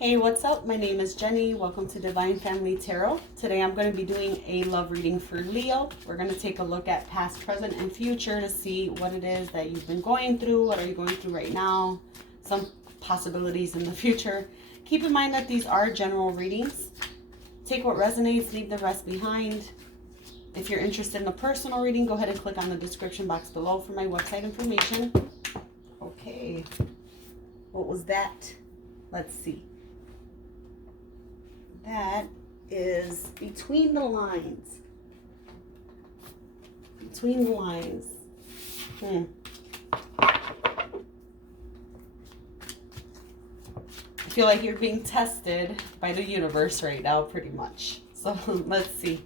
Hey, what's up? My name is Jenny. Welcome to Divine Family Tarot. Today I'm going to be doing a love reading for Leo. We're going to take a look at past, present, and future to see what it is that you've been going through. What are you going through right now? Some possibilities in the future. Keep in mind that these are general readings. Take what resonates, leave the rest behind. If you're interested in a personal reading, go ahead and click on the description box below for my website information. Okay. What was that? Let's see. That is between the lines. Between the lines. I feel like you're being tested by the universe right now, pretty much. So let's see.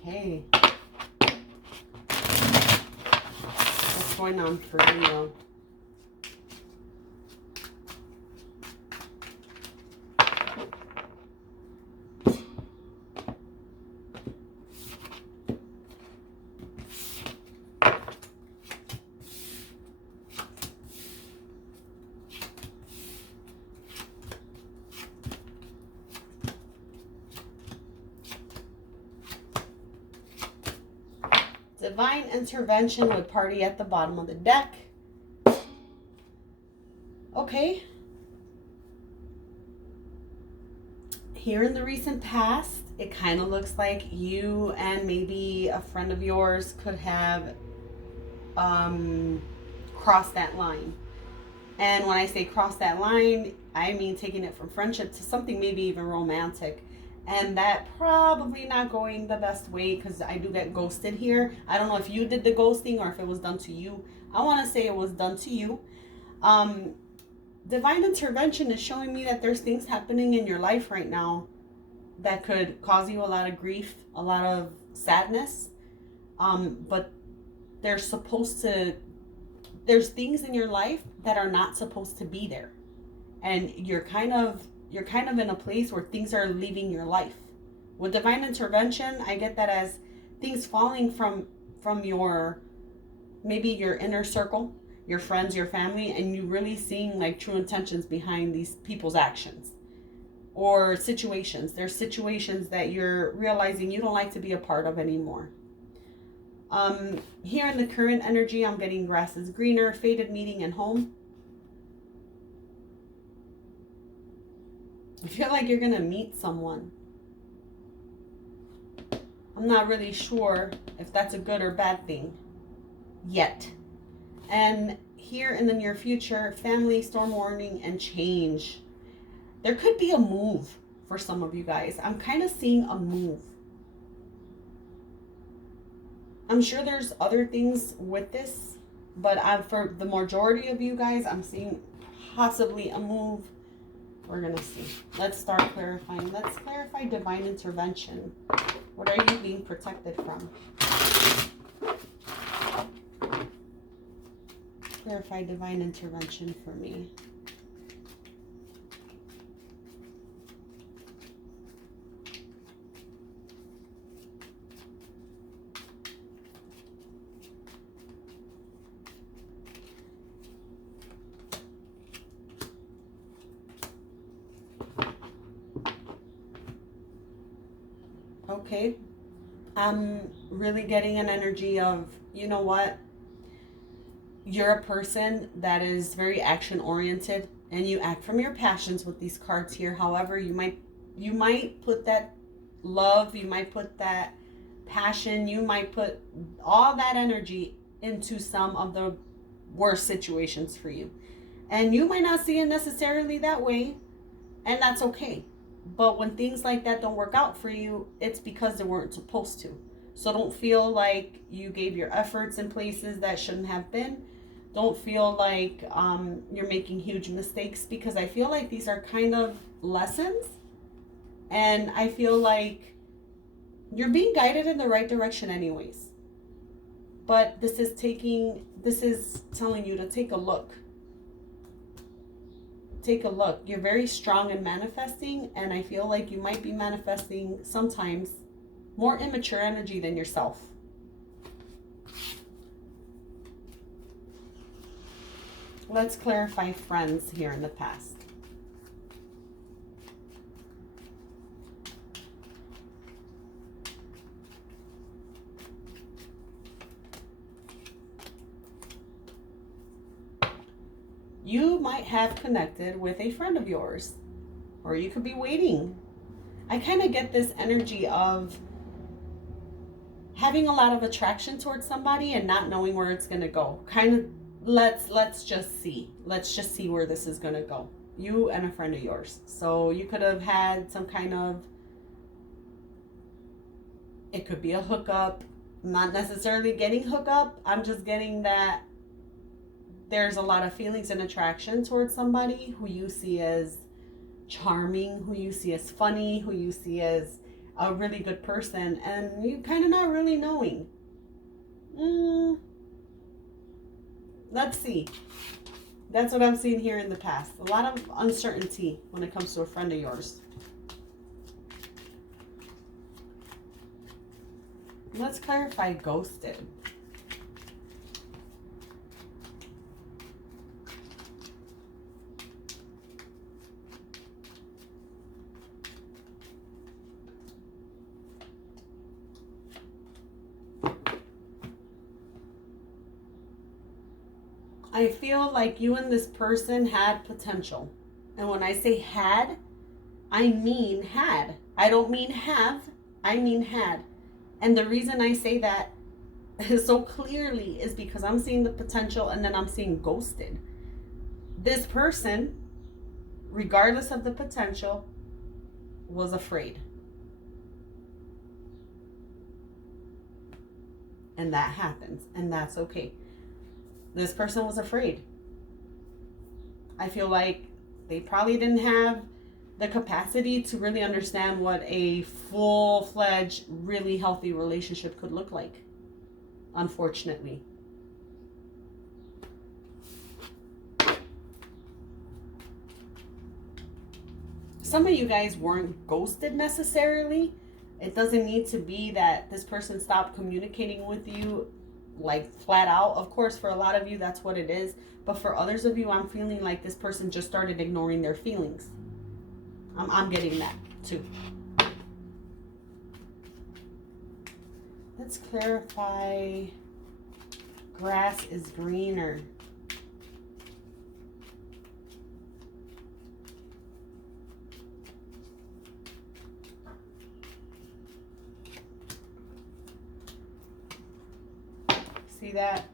Okay. What's going on for Leo? Divine intervention with party at the bottom of the deck. Okay. Here in the recent past, it kind of looks like you and maybe a friend of yours could have crossed that line. And when I say cross that line, I mean taking it from friendship to something maybe even romantic. And that probably not going the best way because I do get ghosted here. I don't know if you did the ghosting or if it was done to you. I want to say it was done to you. Divine intervention is showing me that there's things happening in your life right now that could cause you a lot of grief, a lot of sadness. But there's things in your life that are not supposed to be there. And you're kind of in a place where things are leaving your life. With divine intervention, I get that as things falling from your, maybe your inner circle, your friends, your family, and you really seeing like true intentions behind these people's actions or situations. There's situations that you're realizing you don't like to be a part of anymore. Here in the current energy, I'm getting grass is greener, fated meeting, and home. I feel like you're going to meet someone. I'm not really sure if that's a good or bad thing yet. And here in the near future, family, storm warning, and change. There could be a move for some of you guys. I'm kind of seeing a move. I'm sure there's other things with this, but for the majority of you guys, I'm seeing possibly a move. We're going to see. Let's start clarifying. Let's clarify divine intervention. What are you being protected from? Clarify divine intervention for me. Okay, I'm really getting an energy of, you know what? You're a person that is very action oriented and you act from your passions with these cards here. However, you might put that love, you might put that passion, you might put all that energy into some of the worst situations for you. And you might not see it necessarily that way, and that's okay. But when things like that don't work out for you, it's because they weren't supposed to. So don't feel like you gave your efforts in places that shouldn't have been. Don't feel like you're making huge mistakes, because I feel like these are kind of lessons. And I feel like you're being guided in the right direction anyways. But this is telling you to take a look. Take a look. You're very strong in manifesting, and I feel like you might be manifesting sometimes more immature energy than yourself. Let's clarify friends here in the past. You might have connected with a friend of yours, or you could be waiting. I kind of get this energy of having a lot of attraction towards somebody and not knowing where it's going to go. Kind of let's just see. Let's just see where this is going to go. You and a friend of yours. So you could have had some kind of, it could be a hookup. I'm not necessarily getting hookup. I'm just getting that there's a lot of feelings and attraction towards somebody who you see as charming, who you see as funny, who you see as a really good person, and you kind of not really knowing. Let's see. That's what I'm seeing here in the past. A lot of uncertainty when it comes to a friend of yours. Let's clarify ghosted. I feel like you and this person had potential. And when I say had, I mean had. I don't mean have, I mean had. And the reason I say that so clearly is because I'm seeing the potential and then I'm seeing ghosted. This person, regardless of the potential, was afraid. And that happens, and that's okay. This person was afraid. I feel like they probably didn't have the capacity to really understand what a full-fledged, really healthy relationship could look like, unfortunately. Some of you guys weren't ghosted necessarily. It doesn't need to be that this person stopped communicating with you like flat out. Of course, for a lot of you, that's what it is. But for others of you, I'm feeling like this person just started ignoring their feelings. I'm getting that too. Let's clarify. Grass is greener. See that?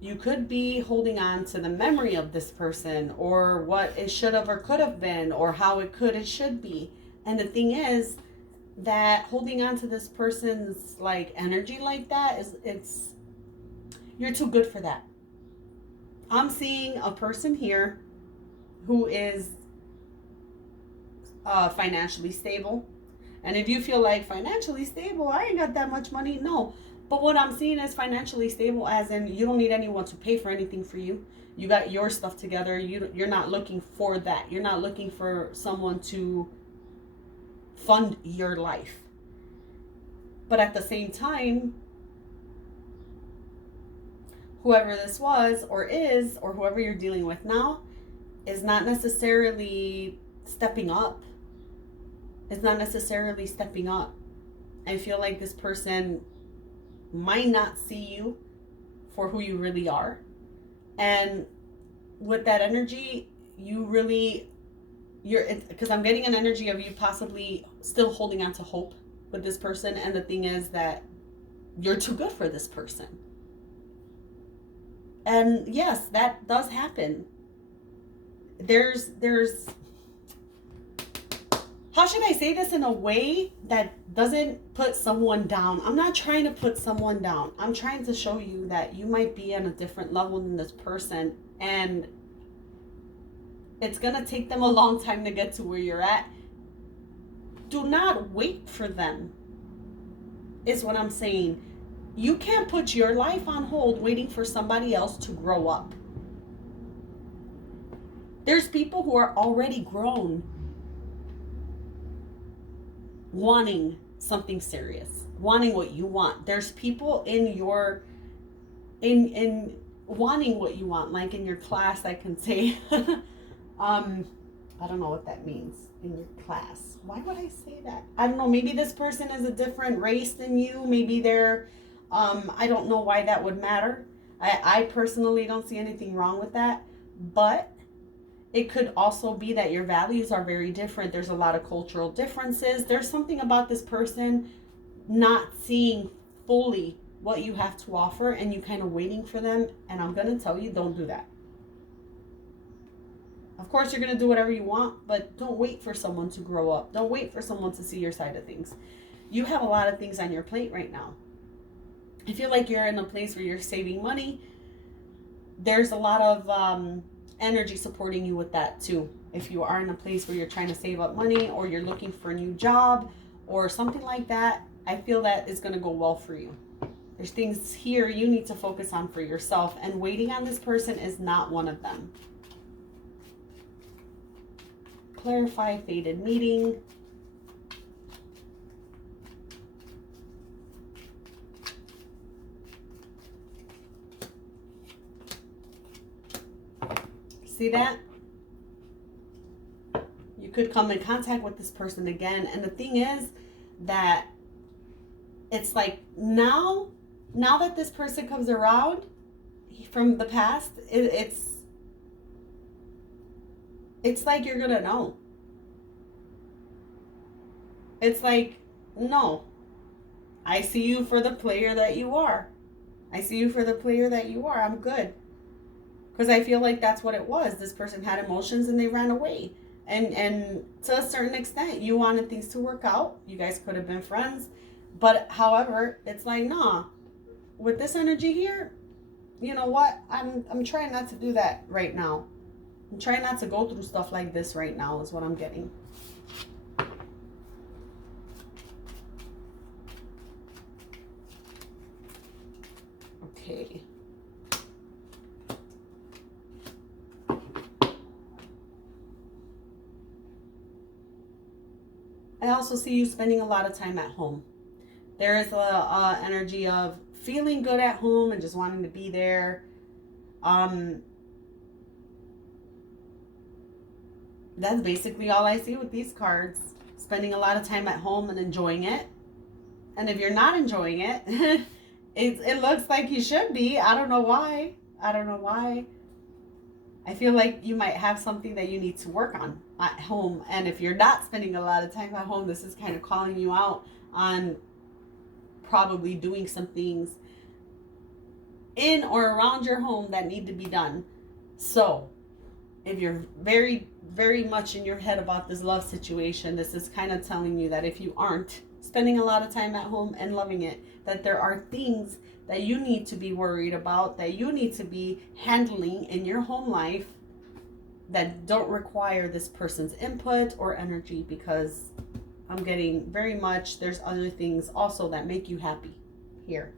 You could be holding on to the memory of this person, or what it should have or could have been, or how it could and should be. And the thing is that holding on to this person's like energy like that is you're too good for that. I'm seeing a person here who is financially stable. And if you feel like financially stable, I ain't got that much money, no. But what I'm seeing is financially stable as in you don't need anyone to pay for anything for you. You got your stuff together. You're not looking for that. You're not looking for someone to fund your life. But at the same time, whoever this was or is, or whoever you're dealing with now, is not necessarily stepping up. It's not necessarily stepping up. I feel like this person might not see you for who you really are. And with that energy, because I'm getting an energy of you possibly still holding on to hope with this person. And the thing is that you're too good for this person. And yes, that does happen. There's how should I say this in a way that doesn't put someone down? I'm not trying to put someone down. I'm trying to show you that you might be on a different level than this person, and it's going to take them a long time to get to where you're at. Do not wait for them, is what I'm saying. You can't put your life on hold waiting for somebody else to grow up. There's people who are already grown, wanting something serious, wanting what you want. There's people in your in wanting what you want. Like in your class, I can say, I don't know what that means. In your class, why would I say that? I don't know. Maybe this person is a different race than you. Maybe they're, I don't know why that would matter. I personally don't see anything wrong with that, but it could also be that your values are very different. There's a lot of cultural differences. There's something about this person not seeing fully what you have to offer, and you kind of waiting for them. And I'm going to tell you, don't do that. Of course, you're going to do whatever you want, but don't wait for someone to grow up. Don't wait for someone to see your side of things. You have a lot of things on your plate right now. I feel like you're in a place where you're saving money. There's a lot of energy supporting you with that too. If you are in a place where you're trying to save up money, or you're looking for a new job or something like that, I feel that is going to go well for you. There's things here you need to focus on for yourself, and waiting on this person is not one of them. Clarify fated meeting. See that? You could come in contact with this person again. And the thing is that it's like now that this person comes around from the past, it's like you're gonna know. It's like, no, I see you for the player that you are. I see you for the player that you are. I'm good. Because I feel like that's what it was. This person had emotions and they ran away. And to a certain extent, you wanted things to work out. You guys could have been friends. But however, it's like, nah, with this energy here, you know what? I'm trying not to do that right now. I'm trying not to go through stuff like this right now is what I'm getting. Okay. I also see you spending a lot of time at home. There is a energy of feeling good at home and just wanting to be there. That's basically all I see with these cards. Spending a lot of time at home and enjoying it. And if you're not enjoying it, it looks like you should be. I don't know why. I feel like you might have something that you need to work on at home. And if you're not spending a lot of time at home, this is kind of calling you out on probably doing some things in or around your home that need to be done. So if you're very, very much in your head about this love situation, this is kind of telling you that if you aren't spending a lot of time at home and loving it, that there are things that you need to be worried about, that you need to be handling in your home life that don't require this person's input or energy, because I'm getting very much there's other things also that make you happy here,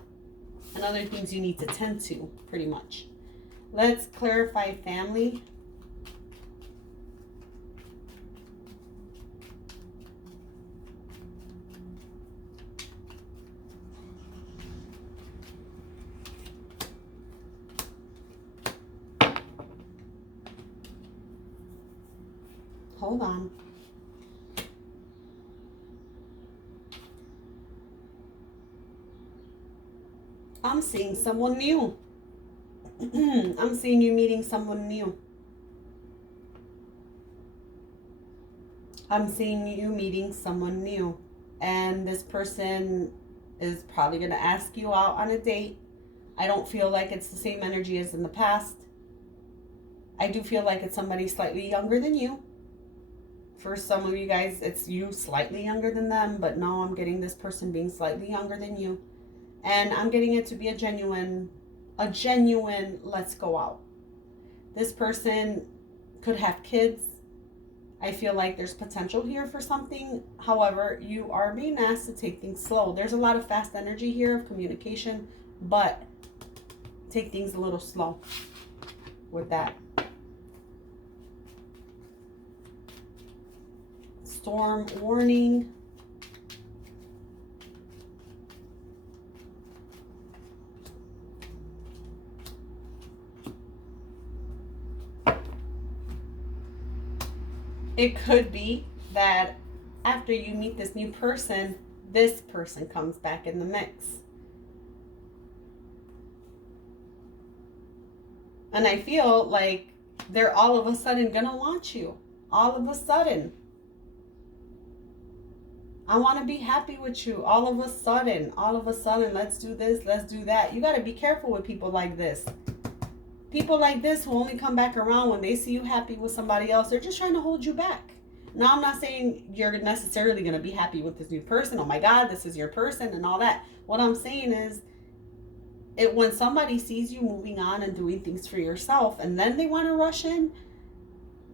and other things you need to tend to, pretty much. Let's clarify family. Hold on. I'm seeing someone new. I'm seeing you meeting someone new. I'm seeing you meeting someone new. And this person is probably going to ask you out on a date. I don't feel like it's the same energy as in the past. I do feel like it's somebody slightly younger than you. For some of you guys, it's you slightly younger than them. But no, I'm getting this person being slightly younger than you. And I'm getting it to be a genuine let's go out. This person could have kids. I feel like there's potential here for something. However, you are being asked to take things slow. There's a lot of fast energy here of communication, but take things a little slow with that. Storm warning. it could be that after you meet this person comes back in the mix. And I feel like they're all of a sudden gonna want you. All of a sudden. I want to be happy with you. All of a sudden, let's do this, let's do that. You got to be careful with people like this. People like this will only come back around when they see you happy with somebody else. They're just trying to hold you back. Now, I'm not saying you're necessarily going to be happy with this new person. Oh my God, this is your person and all that. What I'm saying is, when somebody sees you moving on and doing things for yourself and then they want to rush in,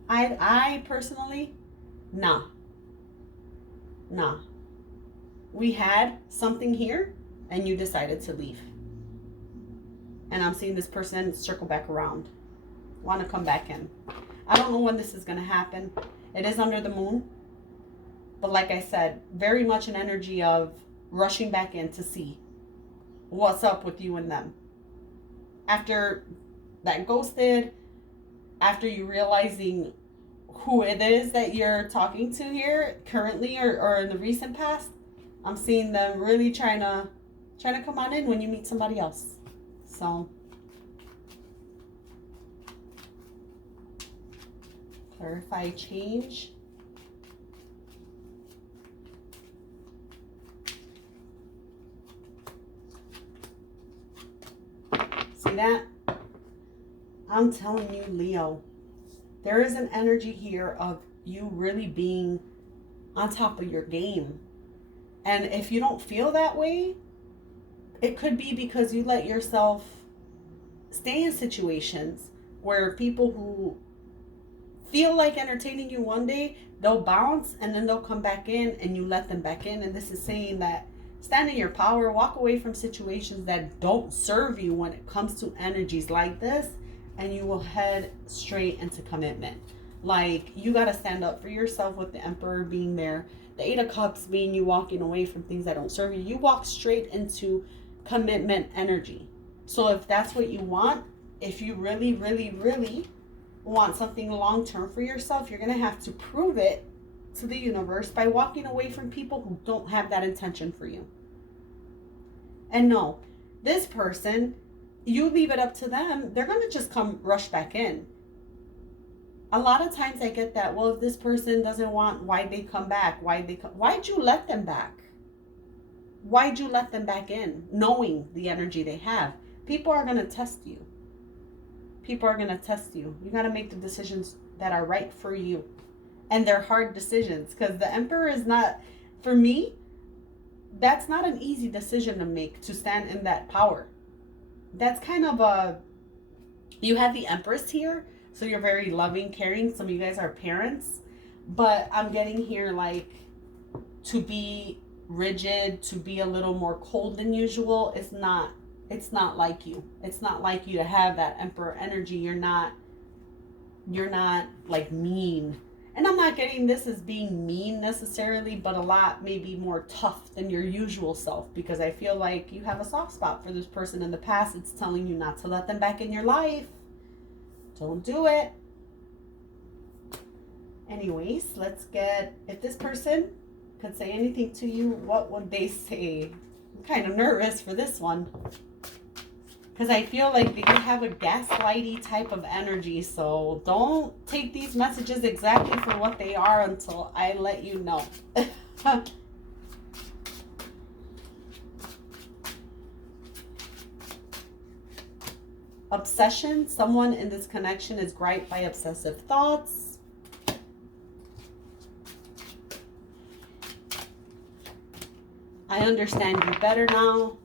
I personally, nah. We had something here and you decided to leave. And I'm seeing this person circle back around. Want to come back in. I don't know when this is going to happen. It is under the moon. But like I said, very much an energy of rushing back in to see what's up with you and them. After that ghosted, after you realizing who it is that you're talking to here currently or in the recent past, I'm seeing them really trying to come on in when you meet somebody else. So clarify change. See that? I'm telling you, Leo, there is an energy here of you really being on top of your game. And if you don't feel that way, it could be because you let yourself stay in situations where people who feel like entertaining you one day, they'll bounce and then they'll come back in and you let them back in. And this is saying that stand in your power, walk away from situations that don't serve you when it comes to energies like this, and you will head straight into commitment. Like, you got to stand up for yourself with the Emperor being there. The Eight of Cups being you walking away from things that don't serve you. You walk straight into commitment energy. So if that's what you want, if you really, really, really want something long-term for yourself, you're going to have to prove it to the universe by walking away from people who don't have that intention for you. And no, this person, you leave it up to them, they're going to just come rush back in. A lot of times I get that, well, if this person doesn't want, why'd they come back? Why'd you let them back? Why'd you let them back in, knowing the energy they have? People are going to test you. People are going to test you. You got to make the decisions that are right for you. And they're hard decisions, because the Emperor is not, for me, that's not an easy decision to make, to stand in that power. That's kind of you have the Empress here, so you're very loving, caring. Some of you guys are parents, but I'm getting here like to be rigid, to be a little more cold than usual. It's not like you. It's not like you to have that Emperor energy. You're not like mean. And I'm not getting this as being mean necessarily, but a lot maybe more tough than your usual self, because I feel like you have a soft spot for this person in the past. It's telling you not to let them back in your life. Don't do it. Anyways, let's get, if this person could say anything to you, what would they say? I'm kind of nervous for this one, because I feel like they could have a gaslighty type of energy. So don't take these messages exactly for what they are until I let you know. Obsession. Someone in this connection is griped by obsessive thoughts. I understand you better now.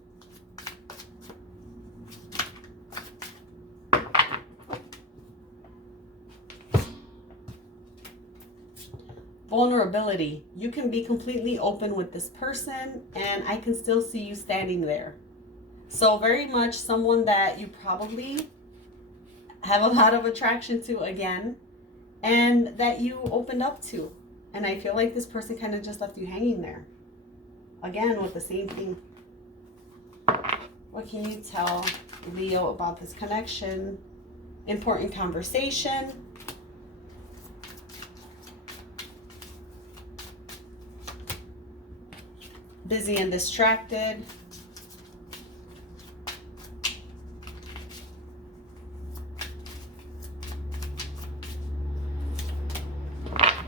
Vulnerability. You can be completely open with this person and I can still see you standing there. So very much someone that you probably have a lot of attraction to again, and that you opened up to. And I feel like this person kind of just left you hanging there. Again, with the same thing. What can you tell Leo about this connection? Important conversation. busy and distracted.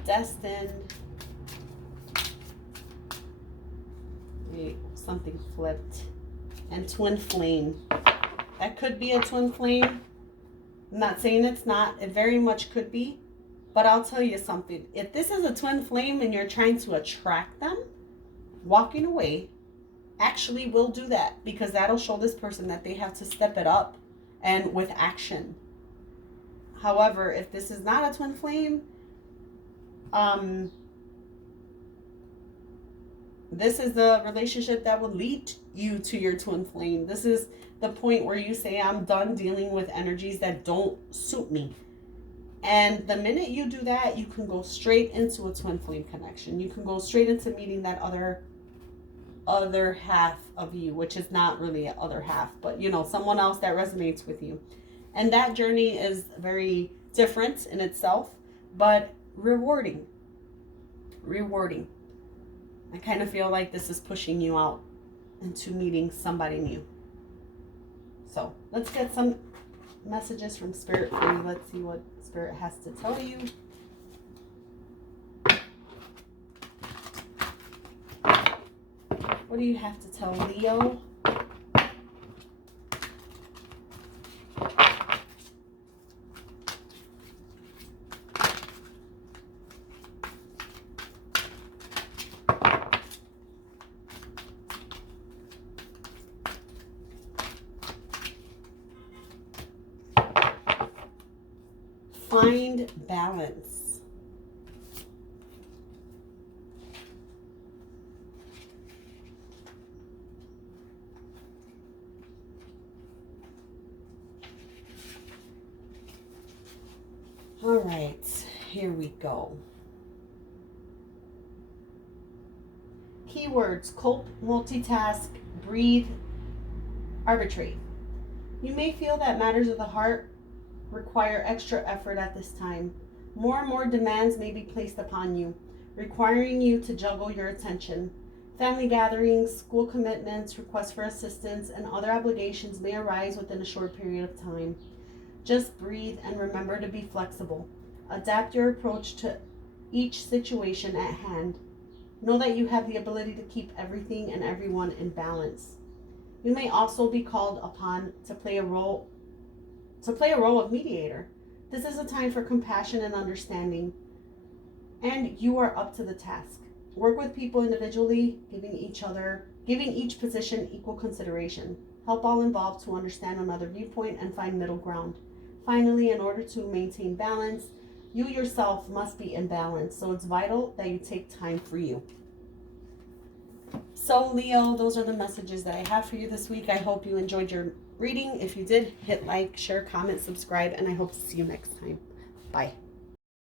Destined. Wait, something flipped. And twin flame. That could be a twin flame. I'm not saying it's not. It very much could be. But I'll tell you something. If this is a twin flame and you're trying to attract them, walking away actually will do that, because that'll show this person that they have to step it up and with action. However, if this is not a twin flame, this is the relationship that will lead you to your twin flame. This is the point where you say, I'm done dealing with energies that don't suit me. And the minute you do that, you can go straight into a twin flame connection. You can go straight into meeting that other half of you, which is not really an other half, but you know, someone else that resonates with you. And that journey is very different in itself, but rewarding. I kind of feel like this is pushing you out into meeting somebody new. So let's get some messages from Spirit for you. Let's see what Spirit has to tell you. What do you have to tell Leo? Find balance. All right, here we go. Keywords: cope, multitask, breathe, arbitrate. You may feel that matters of the heart require extra effort at this time. More and more demands may be placed upon you, requiring you to juggle your attention. Family gatherings, school commitments, requests for assistance, and other obligations may arise within a short period of time. Just breathe and remember to be flexible. Adapt your approach to each situation at hand. Know that you have the ability to keep everything and everyone in balance. You may also be called upon to play a role of mediator. This is a time for compassion and understanding, and you are up to the task. Work with people individually, giving each position equal consideration. Help all involved to understand another viewpoint and find middle ground. Finally, in order to maintain balance, you yourself must be in balance, so it's vital that you take time for you. So Leo, those are the messages that I have for you this week. I hope you enjoyed your reading. If you did, hit like, share, comment, subscribe, and I hope to see you next time. Bye.